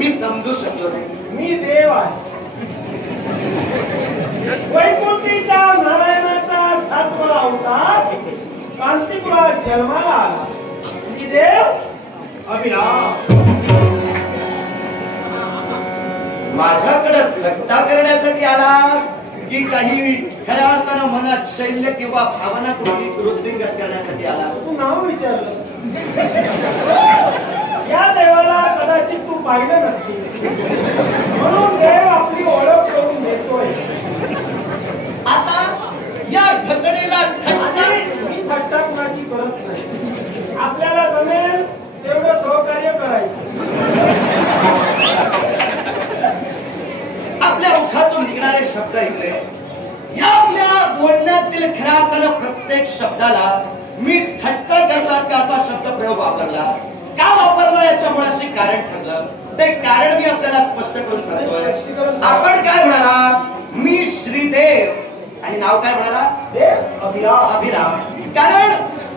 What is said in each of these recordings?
मी समजू शकलो नाही। मी देव आहे, वैकुंठीच्या नारायणाचा 7वा अवतार कांतीपुरात जन्माला आला। मी देव अभिराम माझ्याकडे थट्टा करण्यासाठी आलास की काही खऱ्या अर्थानं मनात शैल्य किंवा भावना कृती वृद्धिंगत करण्यासाठी आला? तू नाव विचारलं, या देवाला कदाचित तू पाहिलं नसशील म्हणून देव आपली ओळख करून देतोय। आता या घटनेला मी थट्टा कुणाची करत नाही, आपल्याला जमेल तेवढं सहकार्य करायचं। आपल्या मुखातून निघणारे शब्द ऐकले, या आपल्या बोलण्यातील खऱ्या अर्थानं प्रत्येक शब्दाला मी थट्टा करतात का असा शब्द प्रयोग वापरला। का वापरला याच्यामुळे कारण ठरलं, ते कारण मी आपल्याला स्पष्ट करून सांगतोय। आपण काय म्हणाला, मी श्रीदेव आणि नाव काय म्हणाला, देव अभिराम। अभिराम कारण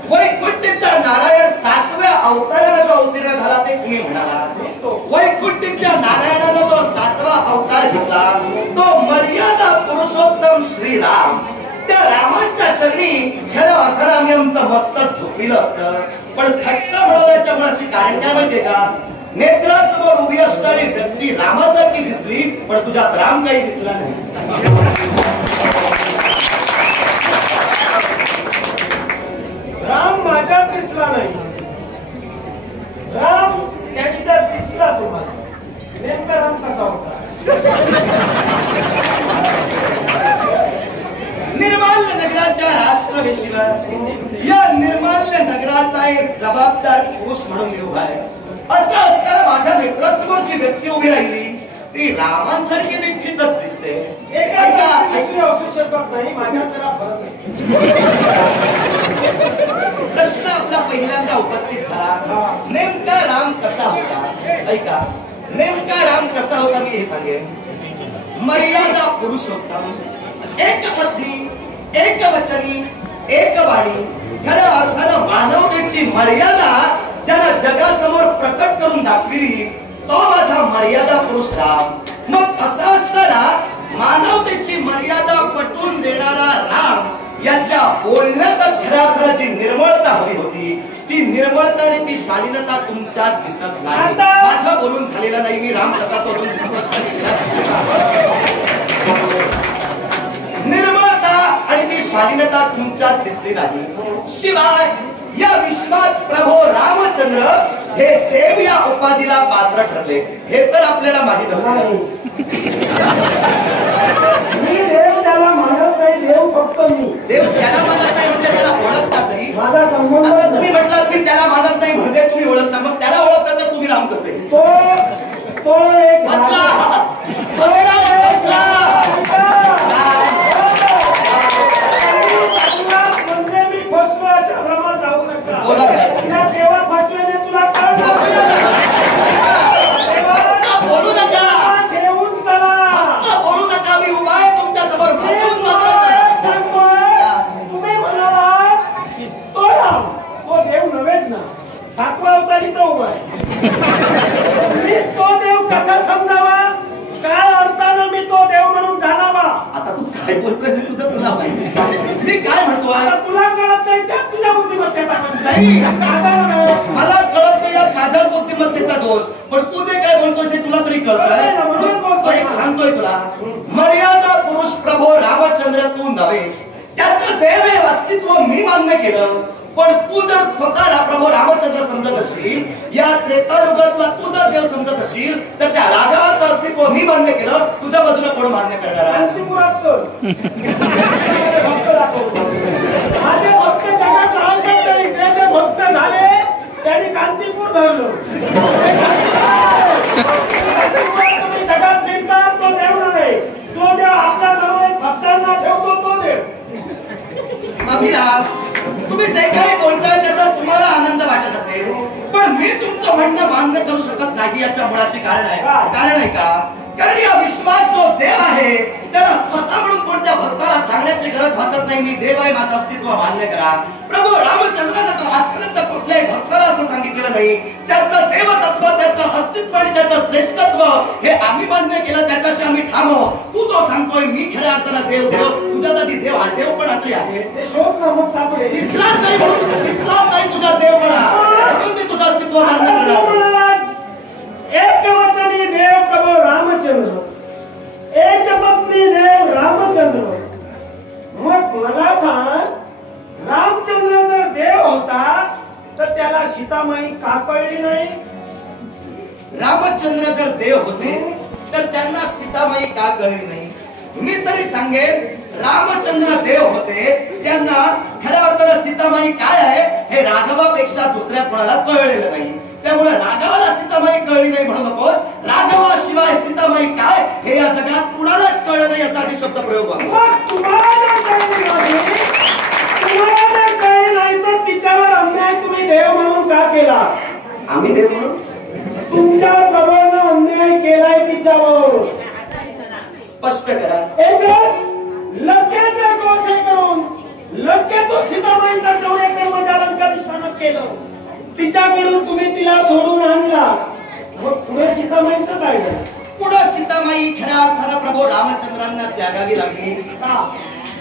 वैकुंठीचा नारायण 7व्या अवताराला जो अवतीर्ण झाला ते तुम्ही म्हणाला। वैकुंठीच्या नारायणाने जो 7वा अवतार घेतला तो मर्यादा पुरुषोत्तम श्रीराम, त्या रामांच्या चरणी खऱ्या अर्थानं आम्ही आमचं मस्तक झोपिलं असतं। पण थट्टा म्हणाल्याच्या मुळाशी कारण काय माहितीये का, नेत्रासमोर उभी असणारी व्यक्ती रामासारखी दिसली पण तुझ्यात राम काही दिसला नाही। राम माझ्यात दिसला नाही, राम त्यांच्यात दिसला तुम्हाला। नेमका राम कसा होता? निर्माल्य नगराच्या राष्ट्रवेशीवर या निर्माल्य नगराचा एक जबाबदार पुरुष म्हणून मी उभा आहे। असं असताना माझ्या नेत्रासमोरची व्यक्ती उभी राहिली ती रामांसारखी निश्चितच दिसते। असू शकत नाही, माझ्यात त्याला फरक आहे। प्रश्न आपला पहिल्यांदा उपस्थित झाला, नेमका राम कसा होता? ऐका, नेमका राम कसा होता मी हे सांगेन। मर्यादा पुरुषोत्तम, एक पत्नी, एक वचनी, एक वाणी, खऱ्या अर्थानं मानवतेची मर्यादा ज्याला जगासमोर प्रकट करून दाखविली तो माझा मर्यादा पुरुष राम। मग असा असताना मानवतेची मर्यादा पटवून देणारा राम यांच्या बोलण्यातच खऱ्या अर्थानं जी निर्मळता हवी होती ती निर्मळता आणि ती शालीनता तुमच्यात दिसत नाही। माझा बोलून झालेला नाही, मी राम कसा तो निर्मळता आणि ती शालीनता तुमच्यात दिसली नाही। शिवाय या विश्वात प्रभू रामचंद्र हे देव या उपाधीला पात्र ठरले हे तर आपल्याला माहित असेल। मी देव त्याला मानत नाही, देव फक्त मी। देव त्याला मानत नाही म्हणजे त्याला ओळखता तरी? माझा संबंध आता तुम्ही म्हटलात की त्याला मानत नाही म्हणजे तुम्ही ओळखता, मग त्याला ओळखता तर तुम्ही राम कसे? तो एक बसला म्हणजे मी फसवाच्या भ्रमात राहू नका। बोला तेव्हा फसवेने तुला कळलं, बोलू नका, घेऊन चला, बोलू नका, मी उभा आहे तुमच्या समोर फसवून सांगतोय। तुम्ही म्हणाला तो राम, तो देव नव्हेच ना, 7वा अवतारी तो उभा आहे। मी तो देव कसा समजावा, काय अर्थानं मी तो देव म्हणून जाणावा? आता तू काय बोलतोय तुझं तुला माहिती, मी काय म्हणतोय तुला कळत नाही त्यात तुझ्या बुद्धिमत्तेचा नाही, मला कळत नाही यात माझ्याच बुद्धिमत्तेचा दोष, पण तू जे काय बोलतोयस हे तुला तरी कळतंय। एक सांगतोय तुला, मर्यादा पुरुष प्रभू रामचंद्र तू नव्हेस, त्याचं देव हे अस्तित्व मी मान्य केलं, पण तू जर स्वतःला प्रभू रामचंद्र समजत असशील, या त्रेतायुगातला तू जर देव समजत असशील तर त्या राघवाचं अस्तित्व मी मान्य केलं, तुझ्या बाजूला कोण मान्य करणार आहे? माझे भक्त जगात राहतात नाही, जे जे भक्त झाले त्यांनी कांतीपूर धरलं। तुम्ही जगात फिरतात तो देव नव्हे, तो देव आपल्या समोर भक्तांना ठेवतो तो देव। अभिराम, तुम्ही जे काही बोलताय त्याचा तुम्हाला आनंद वाटत असेल, पण मी तुमचं म्हणणं मान्य करू शकत नाही याच्या मुळाशी कारण आहे का, कारण या विश्वात जो देव आहे त्याला स्वतः म्हणून कोणत्या भक्ताला सांगण्याची गरज भासत नाही, मी देव आहे, माझं अस्तित्व मान्य करा। प्रभू रामचंद्रानं तर आजपर्यंत कुठल्याही भक्ताला असं सांगितलेलं नाही, त्याचं देवतत्व, त्याचं अस्तित्व आणि त्याचं श्रेष्ठत्व हे आम्ही मान्य केलं, त्याच्याशी आम्ही ठाम आहोत. तू जो सांगतोय मी खऱ्या अर्थानं देव देव, तुझ्या जाती देव हा देवपणा तरी आहे. ते शोध ना मग सापडे. इस्लाम नाही म्हणून, इस्लाम नाही तुझा देवपणा, म्हणून मी तुझं अस्तित्व मान्य करणार. एकवचनी देव प्रभू रामचंद्र, एकपत्नी देव रामचंद्र. मग मला सांग, रामचंद्र जर देव होता तर त्याला सीतामाई का कळली नाही? रामचंद्र जर देव होते तर त्यांना सीतामाई का कळली नाही? मी तरी सांगेन, रामचंद्र देव होते, त्यांना खऱ्या अर्थानं सीतामाई काय आहे हे राघवापेक्षा दुसऱ्या कोणाला कळलेलं नाही. त्यामुळे राघवाला सीतामाई कळली नाही म्हणू नकोस. राघवाशिवाय सीतामाई काय हे या जगात कुणालाच कळलं नाही असा आधी शब्द प्रयोग होतो. कळली नाही तर तिच्यावर अन्याय तुम्ही देव म्हणून का केला? आम्ही देव म्हणून तुमच्या प्रभूनं अन्याय केलाय तिच्यावर. स्पष्ट करा. एकच लगेच गोष्ट करून लगेच सीतामाईचा चौऱ्या कर्मचाऱ्यांच्या दिशानं केलं. तिच्याकडून तुम्ही तिला सोडून आणला. मग पुढे सीतामाईचं काय झालं? पुढे सीतामाई खऱ्या अर्थानं प्रभू रामचंद्रांना त्यागावी लागली.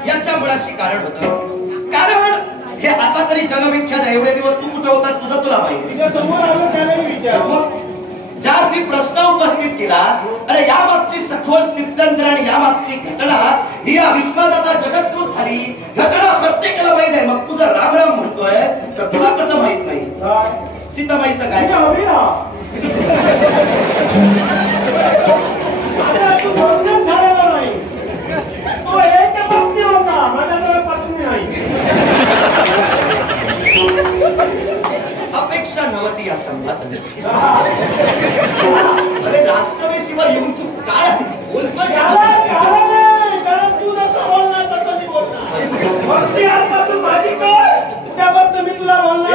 याच्या मुळाशी कारण होतं. कारण हे आता तरी जगविख्यात आहे. एवढे दिवस तू कुठे होतास तुझं तुला माहिती. तुझ्या समोर आलो त्यावेळी विचार. मग ज्या अर्थी प्रश्न उपस्थित केलास, अरे या मागची सखोल स्थित्यंतर आणि या मागची घटना ही या विश्वात आता जगस्कृत झाली. घटना प्रत्येकाला माहित आहे. मग तुझं राम राम म्हणतोयस तर तुला कसं माहित नाही? सीतामाईचं काय? तू बोलणं झालेलं नाही. तो एक पत्नी होता, माझ्याजवळ पत्नी नाही. अपेक्षा नव्हती या संभाषणाची. अरे राष्ट्रवेशीवर येऊन तू काय बोलतोय? कारण तू जसं बोलणार तसं मी बोलणार. भक्ती आजपासून माझी कर, त्याबद्दल मी तुला बोलणार.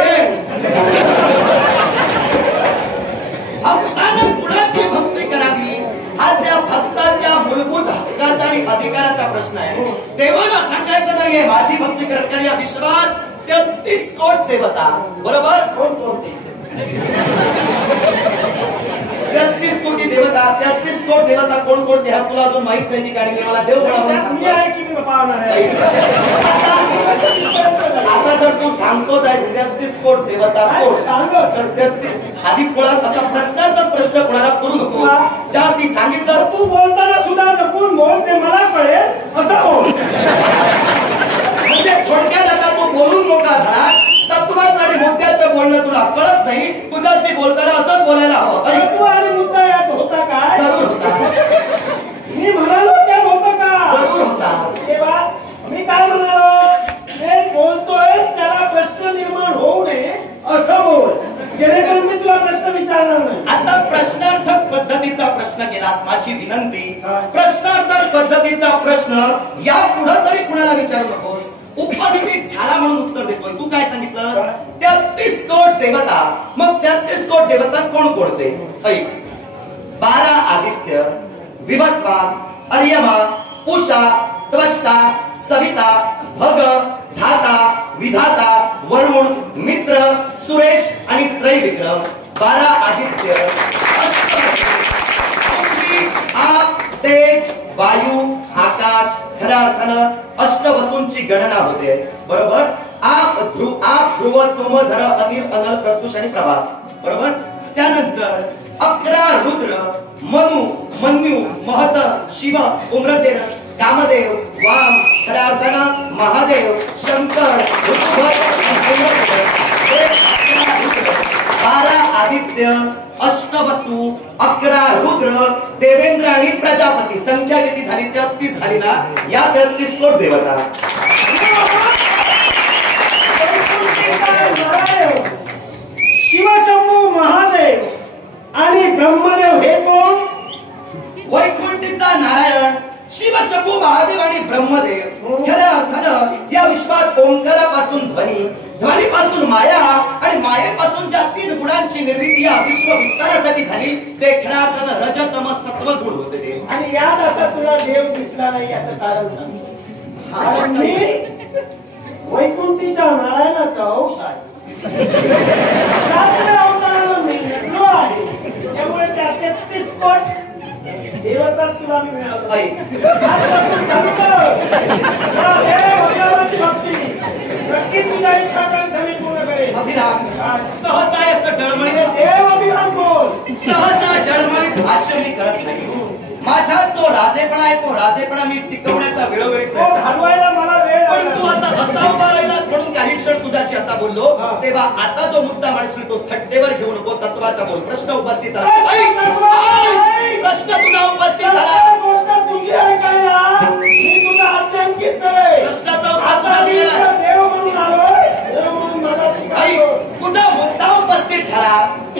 भक्तानं कुणाची भक्ती करावी हा त्या भक्ताच्या मूलभूत हक्काचा आणि अधिकाराचा प्रश्न आहे. देवाला सांगायचं नाहीये माझी भक्ती करत या विश्वात 33 कोट देवता, बरोबर? 33 कोटी देवता, 33 कोट देवता कोण कोणते आहेत तुला अजून माहित नाही. ठिकाणी मला देव आता जर तू सांगतोच आहेस 33 कोट देवता कोण तर 33 आधी मुळात असा प्रश्नार्थक प्रश्न कोणाला करू नको. ज्या ती सांगितलं तू बोलताना सुद्धा जपून बोल, ते मला कळेल असं बोल. म्हणजे थोडक्यात आता तू बोलून मोकळा झालास. तत्वाचं आणि मुद्द्याचं बोलणं तुला कळत नाही. तुझ्याशी बोलताना असंच बोलायला हवं. तत्व आणि मुद्दा यात होता काय? जरूर होता. मी म्हणालो त्यात होतं का? जरूर होता. तेव्हा मी काय म्हणालो, जे बोलतोयस त्याला प्रश्न निर्माण होऊ नये असं बोल, जेणेकरून मी तुला प्रश्न विचारणार नाही. आता प्रश्नार्थक पद्धतीचा प्रश्न केलास. माझी विनंती, प्रश्नार्थक पद्धतीचा प्रश्न या पुढे तरी कुणाला विचारू नकोस. उपस्थित झाला म्हणून उत्तर देतोय. तू काय सांगितलं? 33 कोट देवता. मग 33 कोट देवता कोण कोणते? ऐक. 12 आदित्य, विवस्वान, अर्यमा, पुषा, त्वष्टा, सविता, भग, धाता, विधाता, वरुण, मित्र, सुरेश आणि त्रैविक्रम. 12 आदित्य, पृथ्वी, आप, तेज, वायू, आकाश. खऱ्या अर्थानं अष्टवसूंची गणना होते, बरोबर? आप ध्रुव, सोमधर, अनिल, अनल, प्रत्युष आणि प्रभास, बरोबर? त्यानंतर 11 रुद्र, मनु, मन्यू, महत, शिव, उम्रतेरस, कामदेव, वाम. खऱ्या अर्थानं महादेव, शंकर, ऋतुभर, 12 आदित्य, अष्टवसु, 11 रुद्र, देवेंद्र आणि प्रजापती. संख्या किती झाली? 33 झाली ना? या 33 कोट देवता. शिवशंभू, महादेव आणि ब्रह्मदेव हे कोण? वैकुंठीचा नारायण, शिवशंभू, महादेव आणि ब्रह्मदेव. खऱ्या अर्थानं या विश्वात ओंकारापासून ध्वनी, ध्वनीपासून माया आणि मायेपासून ज्या 3 गुणांची निर्मिती या विश्व विस्तारासाठी झाली ते खऱ्या अर्थानं रज, तम, सत्व गुण होते ते. आणि यात आता तुला देव दिसला नाही याचं कारण सांग. कारण मी वैकुंठीच्या नारायणाचा अंश आहे. 7व्या अवताराला मी निघलो आहे. त्यामुळे त्या 33 कोट देवताच तुला मी मिळालो. ऐक आजपासून चालू कर. हा, देव अभिरामाची भक्ती नक्की तुझ्या इच्छाकांक्षा मी पूर्ण करेन. अभिराम सहसा असं म्हणजे डळमळीत देव अभिराम बोल. सहसा डळमळीत भाष्य मी करत नाही. माझ्यात जो राजेपणा आहे तो राजेपणा मी टिकवण्याचा वेळोवेळी तो प्रयत्न करतो. घडवायला मला वेळ पण लागला. तू आता असा उभा राहिलास म्हणून काही क्षण तुझ्याशी असा बोललो तेव्हा आता जो मुद्दा मांडशील तो थट्टेवर घेऊ नको, तत्वाचा बोल. प्रश्न उपस्थित झाला. ऐक, ऐक, प्रश्न तुझा उपस्थित झाला. गोष्ट तुझी ऐकायला मी तुझा आशंकित करे. प्रश्नाचा उत्तर तुला दिलेला. देव म्हणून आलोय. देव म्हणून मला ऐक, स्वीकारतो. तुझा मुद्दा उपस्थित झाला.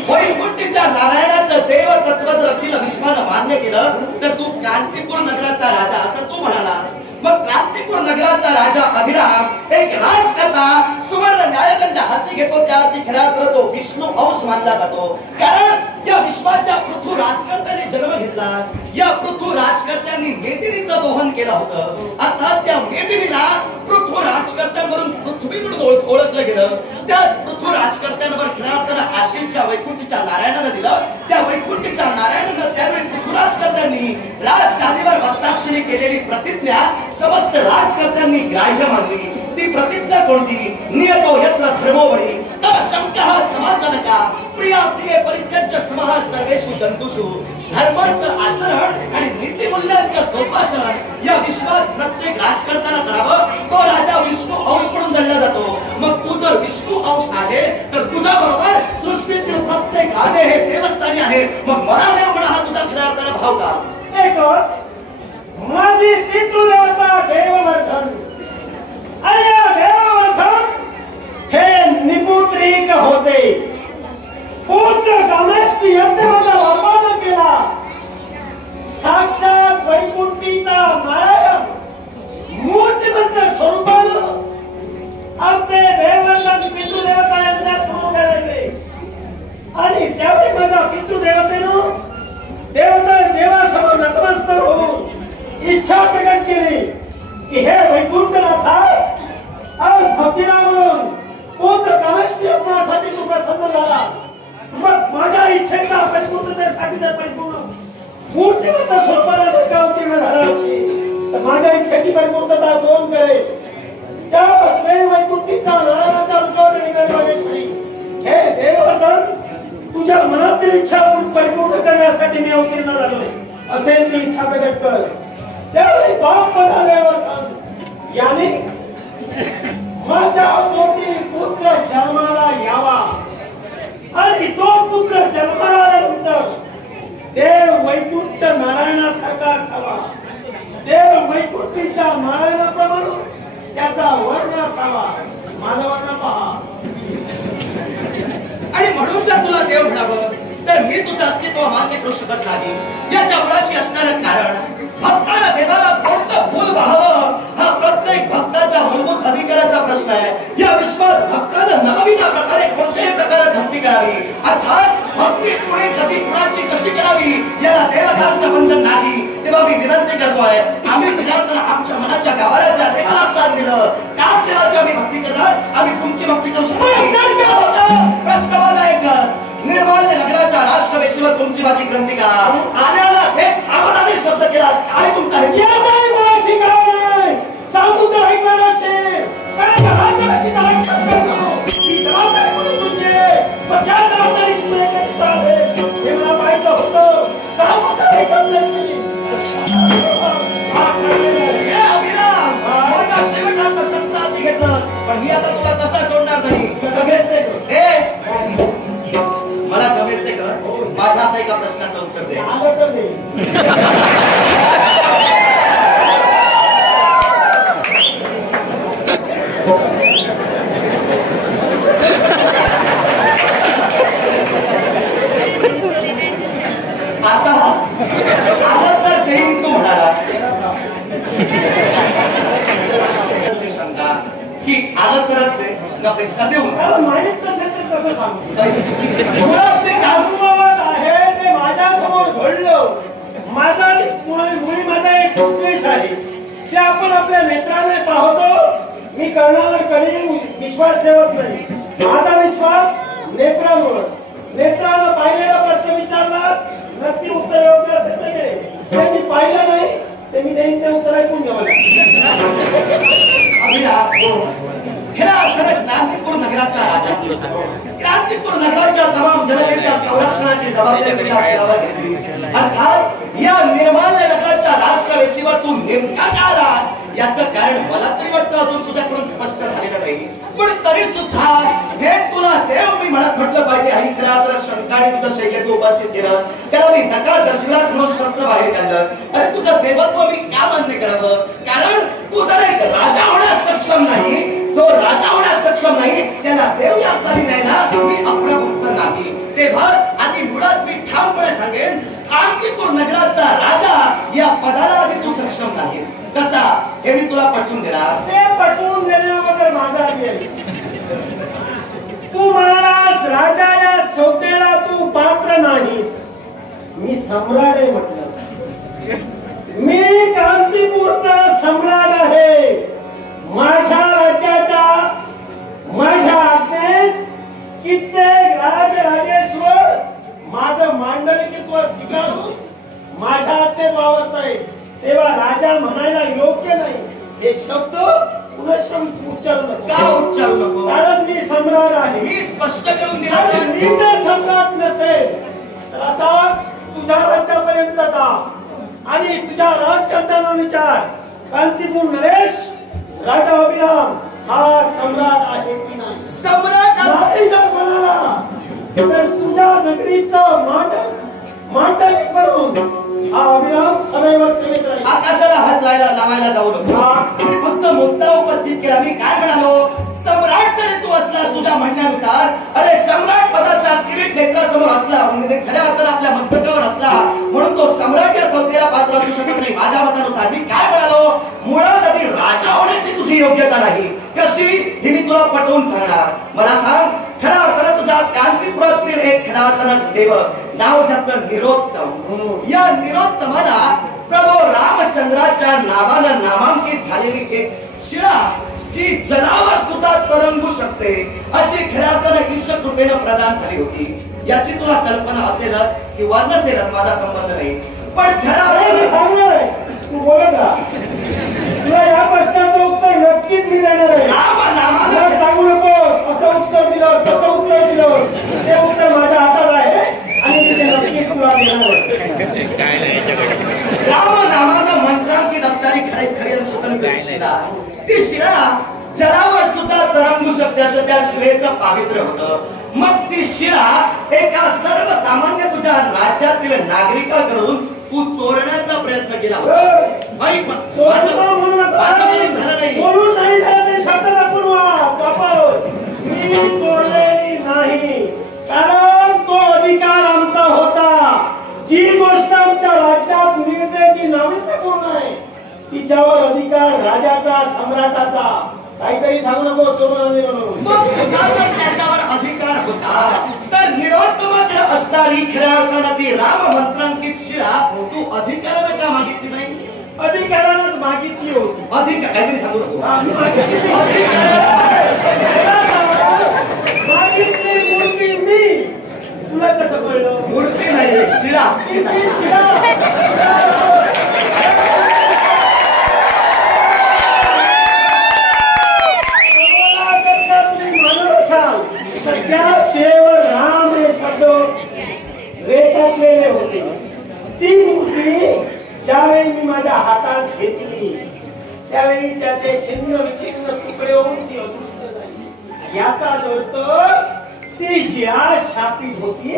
वैकुंठीच्या नारायणाचं देव तत्व जर अखिल विश्वानं मान्य केलं तर तू क्रांतीपूर नगराचा राजा असं तू म्हणालास. मग क्रांतीपूर नगराचा राजा अभिराम एक राजकर्ता सुवर्ण न्यायदंड हाती घेतो त्यावरती खऱ्या अर्थानं तो विष्णू अंश मानला जातो. कारण या विश्वाच्या पृथ्वी राजकर्त्याने जन्म घेतला. या पृथ्वी राजकर्त्यांनी मेदिनीचं दोहन केलं होतं. अर्थात त्या मेदिनीला पृथ्वी राजकर्त्यांवरून पृथ्वी म्हणून ओळखलं गेलं. त्याच पृथ्वी राजकर्त्यांवर खऱ्या अर्थानं आशिलच्या वैकुंठीच्या नारायणानं दिलं. त्या वैकुंठीच्या नारायणानं त्यावेळी पृथ्वी राजकर्त्यांनी राजगादीवर बसताक्षणी केलेली प्रतिज्ञा समस्त राजकर्त्यांनी ग्राह्य मानली. ती प्रतिज्ञा कोणती? नियतो यत्र धर्मोवरी तव शंकः समाजनका प्रिया प्रिय परित्यज्य समः सर्वेषु जंतुषु. धर्माचं आचरण आणि नीतिमूल्यांचं जोपासन या विश्वात प्रत्येक राजकर्त्यानं करावं. तो राजा विष्णू अंश म्हणून गणला जातो. मग तू जर विष्णू अंश आहे तर तुझ्या बरोबर सृष्टीतील प्रत्येक राजे हे देवस्थानी आहेत. मग मला देव म्हणा हा तुझा खऱ्या अर्थानं भाव का? एकच माझी पितृदेवता देववर्धन आणि या देववर्धन हे निपुत्रिक होते. पुत्र कामेष्टी यज्ञ माझा वापान केला. साक्षात वैकुंठीचा नारायण मूर्तिमंत स्वरूपानं आपले देववर्धन पितृदेवता यांच्या समोर राहिले. आणि त्यावेळी माझ्या पितृदेवतेनं देवासमोर नतमस्तक होऊन इच्छा प्रकट केली की हे वैकुंठनाथा आज भक्तिरामून पुत्र कामेष्टी यज्ञासाठी तू प्रसन्न झाला. मग माझ्या इच्छेचा परिपूर्णतेसाठी जर परिपूर्ण मूर्तिमंत स्वरूपाला जर का उत्तीर्ण झाला असेल तर माझ्या इच्छेची परिपूर्णता कोण करेल? त्याच वेळी वैकुंठीचा नारायणाच्या उज्ज्वल निगडवागेश्वरी हे देववर्धन तुझ्या मनातील इच्छा परिपूर्ण करण्यासाठी मी अवतीर्ण झालोय असेल ती इच्छा प्रकट कर. त्यावेळी बाप देववर्धन याने माझ्या पोटी पुत्र जन्माला यावा आणि तो पुत्र जन्माला आल्यानंतर देव वैकुंठ नारायणासारखा असावा. देव वैकुंठीच्या नारायणाप्रमाणे त्याचा वर्ण असावा. मानवांना पहा. आणि म्हणून जर तुला देव म्हणावं तर मी तुझं अस्तित्व मान्य करू शकत नाही. याच्या मुळाशी असणारं कारण भक्ताला देवाला कोणतं फूल वाहावं हा प्रत्येक भक्ताच्या मूलभूत अधिकाराचा प्रश्न आहे. या विश्वात भक्तानं नवविधा प्रकारे कोणत्याही प्रकारात भक्ती करावी. अर्थात भक्ती पुढे कधी कुणाची कशी करावी याला देवतांचं बंधन नाही. तेव्हा मी विनंती करतोय आम्ही विचारताना आमच्या मनाच्या गाभाऱ्याच्या देवाला स्थान दिलं त्याच देवाची आम्ही भक्ती करणार. आम्ही तुमची भक्ती करू शकतो. प्रश्न माझा एकच. निर्माल्य नगराच्या राष्ट्रवेशीवर तुमची माझी क्रांती का आल्याला थेट सावधानी शब्द केला. काय तुमचा याचाही मला शिकायला सामुद्र ऐकणार असेल कारण राज्याची जबाबदारी म्हणून तुझी पण त्या जबाबदारीची हे मला पाहिजे होतं. सामुद्र ऐकण्याची माझ्या शेवटात शस्त्र हाती घेतलं पण मी आता तुला तसा सोडणार नाही. सगळे मला जमेल ते कर. माझ्या आता एका प्रश्नाचं उत्तर दे. आता आलं तर देईन तू म्हणाला शंका की आलं तरच दे अपेक्षा देऊ माहित नसेल कसं सांगू. ते घालून आहे ते माझ्या समोर घडलं. माझा मुळी माझा एक उद्देश आहे ते आपण आपल्या नेत्राने पाहतो. मी करणार कधी विश्वास ठेवत नाही. माझा विश्वास नेत्रांवर. नेत्रानं पाहिलेला प्रश्न विचारलास नक्की उत्तर योग्य असेल तर खऱ्या अर्थाने क्रांतीपूर नगराचा राजा, क्रांतीपूर नगराच्या तमाम जनतेच्या संरक्षणाची जबाबदारी तुझ्या शिरावर घेतली. अर्थात या निर्माल्य नगराच्या राष्ट्रवेशीवर तू नेमका का आलास याचं कारण मला तरी वाटतं अजून तुझ्याकडून स्पष्ट झालेलं नाही. पण तरी सुद्धा हे तुला देव मी म्हटलं पाहिजे. आणि खऱ्या अर्थाने शंकाने तुझ्या शैलीत उपस्थित केलं, त्याला मी नकार दर्शविलास म्हणून शस्त्र बाहेर काढलंस. अरे तुझं देवत्व मी का मान्य करावं? कारण तू जर एक राजा होण्यास सक्षम नाही, जो राजा होण्यास सक्षम नाही त्याला देव या स्थानी नाही ना, मी अप्रमुक्त नाही. तेव्हा आधी मुळात मी ठामपणे सांगेन, क्रांतीपूर नगराचा राजा या पदाला आधी तू सक्षम नाहीस. कसा हे मी तुला पटवून देणार. ते पटवून देण्याबद्दल माझा आधी आहे. तू म्हणालास राजा या सौदेला तू पात्र नाहीस. मी सम्राट आहे म्हटलं. मी क्रांतीपूरचा सम्राट आहे. माझ्या राज्याच्या माझ्या आज्ञेत कित्येक राजराजेश्वर माझं मांडलिकत्व स्वीकारून माझ्या आज्ञेत वावरत आहे. तेव्हा राजा म्हणायला योग्य नाही हे शब्द पुनश्च उच्चारू नको. का उच्चारू नको? कारण मी सम्राट आहे. मी स्पष्ट करून दिला. मी जर सम्राट नसेल तर असाच तुझ्या राज्यापर्यंत जा आणि तुझ्या राजकर्त्यांना विचार, क्रांतीपूर नरेश राजा अभिराम हा सम्राट आहे की नाही. सम्राट नाही जर म्हणाला तर तुझ्या नगरीचं मांडलिक करून हा अभिराम सदैव सेवेत राहील. आकाशाला हात लावायला जाऊ नको. फक्त मुद्दा उपस्थित केला. मी काय म्हणालो? सम्राट जरी तू असलास तुझ्या म्हणण्यानुसार, अरे सम्राट पदाचा किरीट नेत्रासमोर असला म्हणजे खऱ्या अर्थाने आपल्या मस्तकावर असला म्हणून तो सम्राट या सौदेला पात्र असू शकत नाही. माझ्या मतानुसार मी काय म्हणालो? मुळात आधी राजा होण्याची तुझी योग्यता नाही. कशी ही मी तुला पटवून सांगणार. मला सांग, खऱ्या अर्थाने तुझ्या क्रांतीपुरातील एक खऱ्या अर्थाने सेवक नाव ज्याचं निरोत्तम, या निरोत्तमाला प्रभू रामचंद्राच्या नावानं नामांकित झालेली एक शिळा जी जलावर सुद्धा तरंगू शकते अशी खऱ्या अर्थाने ईश्वर कृपेनं प्रदान झाली होती. याची तुला कल्पना असेलच किंवा नसेलच, माझा संबंध नाही. पण खऱ्या अर्थाने सांगणार तू बोलत राहा. तुला या प्रश्नाचं उत्तर नक्कीच मी देणार आहे. नामानं सांगू नकोस असं उत्तर दिलं तसं उत्तर दिलं, ते उत्तर माझ्या हातात आहे आणि ते नक्कीच तुला देणार आहे. राम नामानं मंत्रांकित असणारी खरी शिळा, ती शिळा जलावर सुद्धा तरंगू शकते असं त्या शिळेचं पावित्र्य होतं. मग ती शिळा एका सर्वसामान्य तुझ्या राज्यातील नागरिकांकडून तू चोरण्याचा प्रयत्न केला होता. बोलून नाही झालं तरी शब्द दाखवून मी चोरलेली नाही, कारण तो अधिकार आमचा होता. जी गोष्ट आमच्या राज्यात मिळते जी नाविन्यपूर्ण आहे तिच्यावर अधिकार राजाचा सम्राटाचा. काहीतरी सांगू नको चोरून म्हणून. मग तुझ्यावर त्याच्यावर अधिकार होता तर निरोत्तमाकडे असणारी खऱ्या अर्थानं ती राम मंत्रांकित शिळा तू अधिकारानं का मागितली नाहीस? अधिकारानंच मागितली होती. अधिकार काहीतरी सांगू नको. मागितली मूर्ती मी. तुला कसं कळलं? मूर्ती नाही, शिळा. त्या शिळेवर राम हे शब्द रेखाटलेले होते. ती मूर्ती ज्यावेळी मी माझ्या हातात घेतली त्यावेळी त्याचे छिन्न विछिन्न तुकडे होऊन ती अदृश्य झाली. याचाच अर्थ ती शिळा शापित होती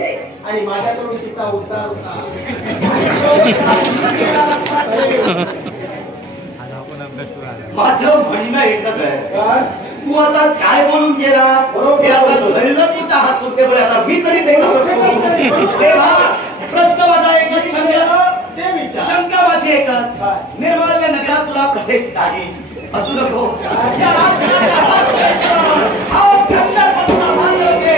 आणि माझ्याकडून तिचा उद्धार होता. माझं म्हणणं एकच आहे, तू आता काय बोलून गेलास हे आता घडलं तुझ्या हातून. ते बोले आता मी तरी ते कसं. तेव्हा प्रश्न माझा एकच, शंका माझी एकच, निर्माल्य नगरात तुला प्रवेश नाही असू नको. या राष्ट्राच्या राष्ट्रेश्वर हा खंडपंथा मानवते.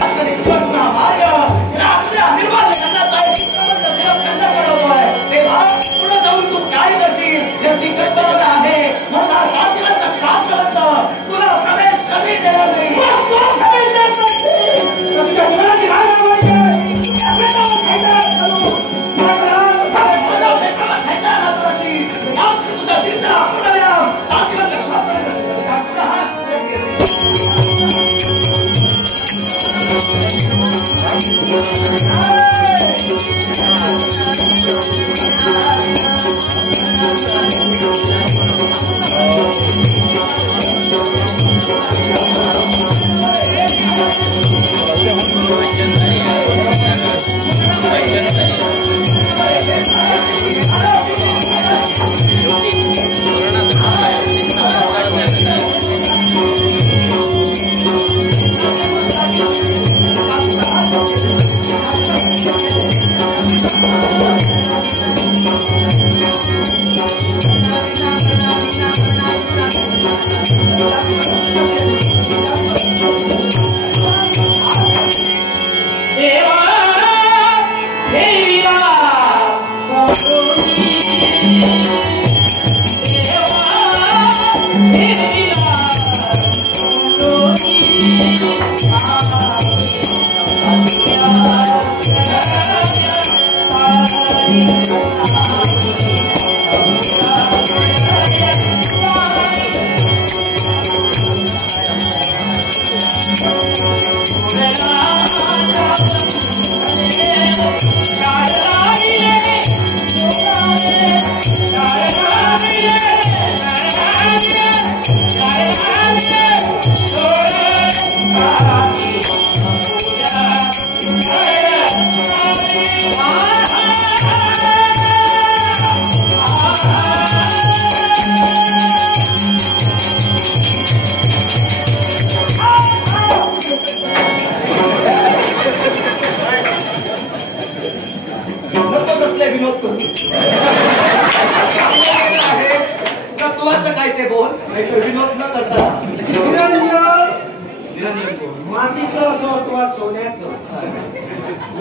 राष्ट्रेश्वरचा मार्ग आपल्या निर्माल्य नगराचा एक खंड पडवतोय. तेव्हा पुढे जाऊन तू काय करशील याची कल्पना आहे. मला राज्याचा शास्त्रवंत तुला प्रवेश कधी देणार नाही.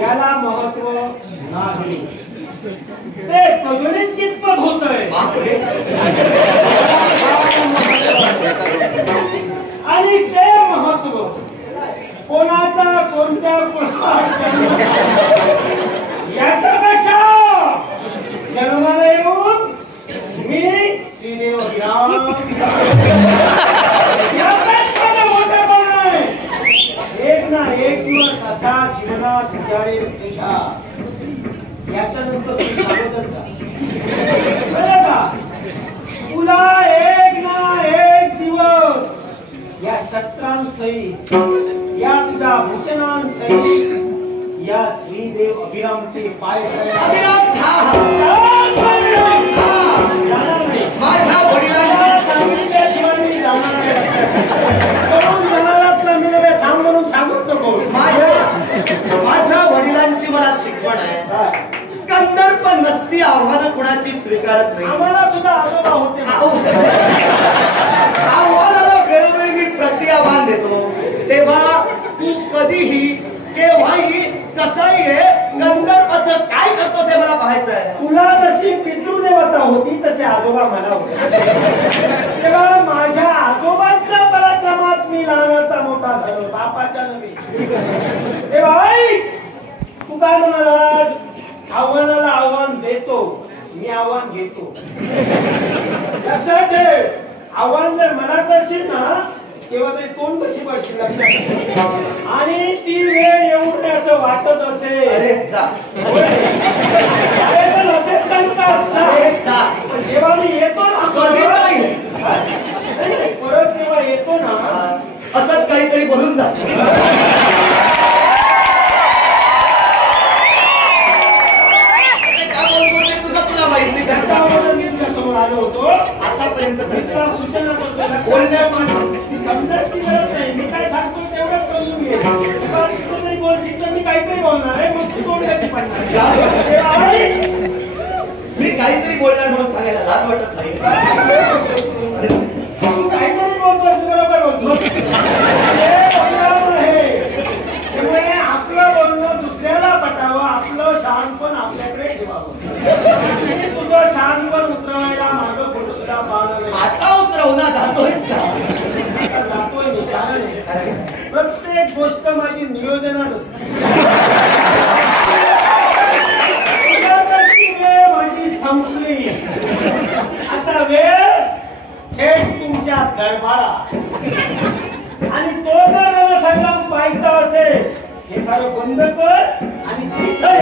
याला महत्व नाही. ते प्रज्वलित कितपत होतंय आणि ते महत्व कोणाचा कोणत्या याच्यापेक्षा जन्माला येऊन मी श्रीदेव मोठेपण आहे. एक ना एक दिवस असा जीवनात उजाडेल देशा. याच्यानंतर तू सांगतच का तुला एक ना एक दिवस या शस्त्रांसहित या तुझ्या भूषणांसहित या श्रीदेव अभिरामचे पाय माझ्या वडिलांना सांगितल्याशिवाय मी जाणार नाही. जनालातला मी नव्हे थांब म्हणून सांगत नको. माझ्या वडिलांची मला शिकवण आहे. कंदर्प नसती आव्हानं कुणाची स्वीकारत नाही. आम्हाला सुद्धा आजोबा होते. आव्हानाला वेळोवेळी मी प्रति आव्हान देतो. तेव्हा तू कधीही केव्हाही कसंही कंदर्पाचं काय करतोस हे मला पाहायचं आहे. तुला जशी पितृदेवता होती तसे आजोबा मला होते. तेव्हा माझ्या आजोबांच्या पराक्रमात मी लहानाचा मोठा झालो, बापाच्या नव्हे. तेव्हा तू काय म्हणालास? आव्हानाला आव्हान देतो, मी आव्हान घेतो. लक्षात ठेव, आव्हान जर मला करशील ना तेव्हा ते तोंड कशी पडशील लक्षात. आणि ती वेळ येऊ नये असं वाटत असेल अरे जा तर असेच सांगतात. जेव्हा मी येतो ना परत जेव्हा येतो ना असं काहीतरी बोलून जा. मी तुझ्या समोर आलो होतो. आतापर्यंत मित्रा सूचना करतो समजायची गरज नाही. मी काय सांगतो तेवढंच समजून घे. तरी बोलशील तर मी काहीतरी बोलणार आहे, मग तू तोंडाची पडणार. मी काहीतरी बोलणार म्हणून सांगायला लाज वाटत नाही. तू काहीतरी बोलतोस, तू बरोबर बोलतो. त्यामुळे आपलं बोलणं दुसऱ्याला पटावं, आपलं शहाणपण आपल्याकडे ठेवावं. तुझं शहाणपण उतरवायला मागं पुढे सुद्धा पाहणार नाही. आता उतरवला जातोयस का? जातोय मी, कारण प्रत्येक गोष्ट माझी नियोजनात असते. वेळ माझी संपली, आता वेळ थेट तुमच्या दरबारात. आणि तो जर रणसंग्राम पाहायचा असेल हे सारं बंद कर आणि तिथे